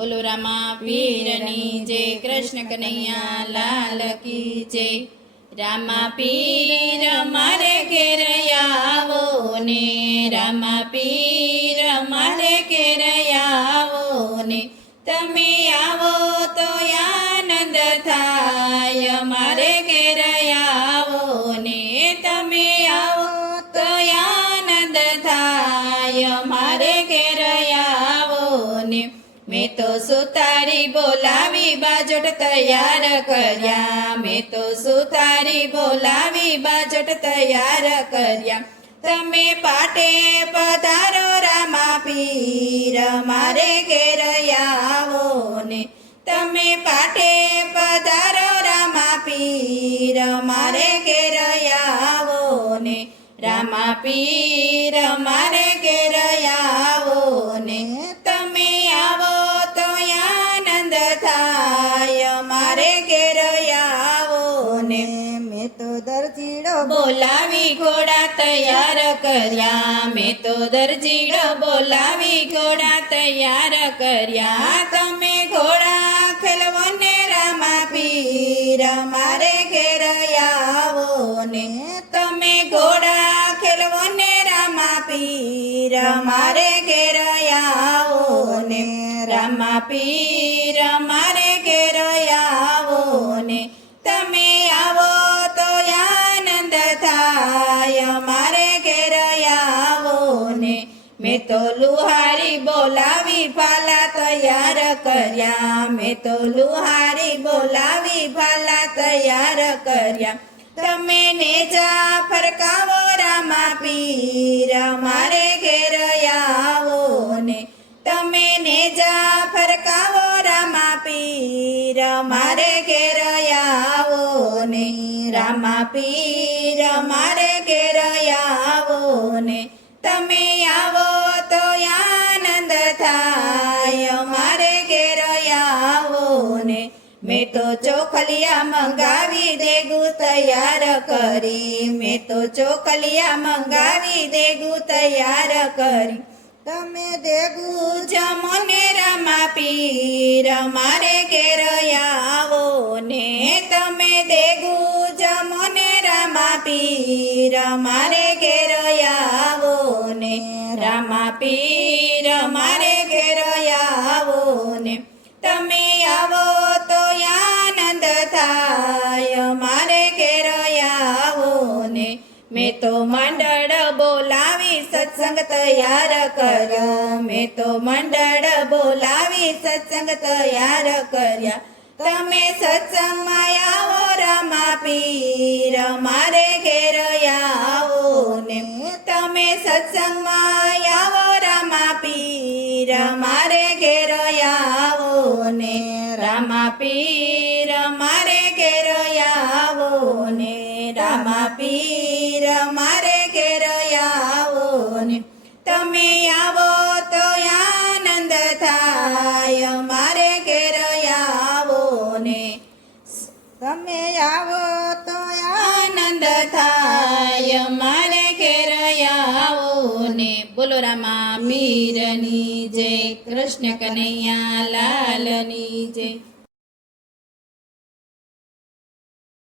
બોલો રામા પીરની જય કૃષ્ણ કનૈયા લાલ કી જય રામા પીર મારે ઘેર આવો ને. રામા પીર મારે ઘેર આવો ને. તમે આવો તો આનંદ થાય. મારે ઘેર આવો ને. તમે આવો તો આનંદ થાય. મારે ઘેર આવો ને. મેં તો સુતારી બોલાવી, બાજટ તૈયાર કર્યા. મેં તો સુતારી બોલાવી, બાજટ તૈયાર કર્યા. તમે પાટે પધારો રામા પીર મારે ઘેર આવો ને. તમે પાટે પધારો રામા પીર મારે ઘેર આવો ને. રામા પીર મારે ઘેર આવો મેં તો દરજીડો બોલાવી ઘોડા તૈયાર કર્યા. મેં તો દરજીડો બોલાવી ઘોડા તૈયાર કર્યા. તમે ઘોડા ખેલવો ને રામા પીર મારે ઘેર આવો ને તમે ઘોડા ખેલવો ને રામા પીર મારે ઘેર આવો ને રામા પીર મારે મેં તો લુહારી બોલાવી ભાલા તૈયાર કર્યા. મેં તો લુહારી બોલાવી ભાલા તૈયાર કર્યા. તમે ને જા ફરકાવો રામા પીર મારે ઘેર આવો ને. તમે ને જા ફરકાવો રામા પીર મારે ઘેર આવો ને. રામા પીર મારે ઘેર આવો ને. તમે મેં તો ચોખલિયા મંગાવી દેગું તૈયાર કરી. મેં તો ચોખલિયા મંગાવી દેગું તૈયાર કરી. તમે દેગું જમો ને રામા પીર, મારે ઘેર આવો ને તમે દેગું જમો ને રામા પીર, મારે ઘેર આવો ને રામા પીર, મારે ઘેર આવો ને. તમે મેં તો મંડળ બોલાવી સત્સંગ તૈયાર કર્યો. મેં તો મંડળ બોલાવી સત્સંગ તૈયાર કર્યા. તમે સત્સંગમાં આવો, રમા પીર, મારે ઘેર આવો. ને તમે સત્સંગમાં આવો, રમા પીર, મારે ઘેર આવો. ને રમા પીર, મારે ઘેર આવો. ને રમા પીર મારે ઘેર આવો ને. તમે આવો તો આનંદ થાય. મારે ઘેર આવો ને. તમે આવો તો આનંદ થાય. મારે ઘેર આવો ને. બોલો રામા પીરની જય. કૃષ્ણ કનૈયા લાલની જય.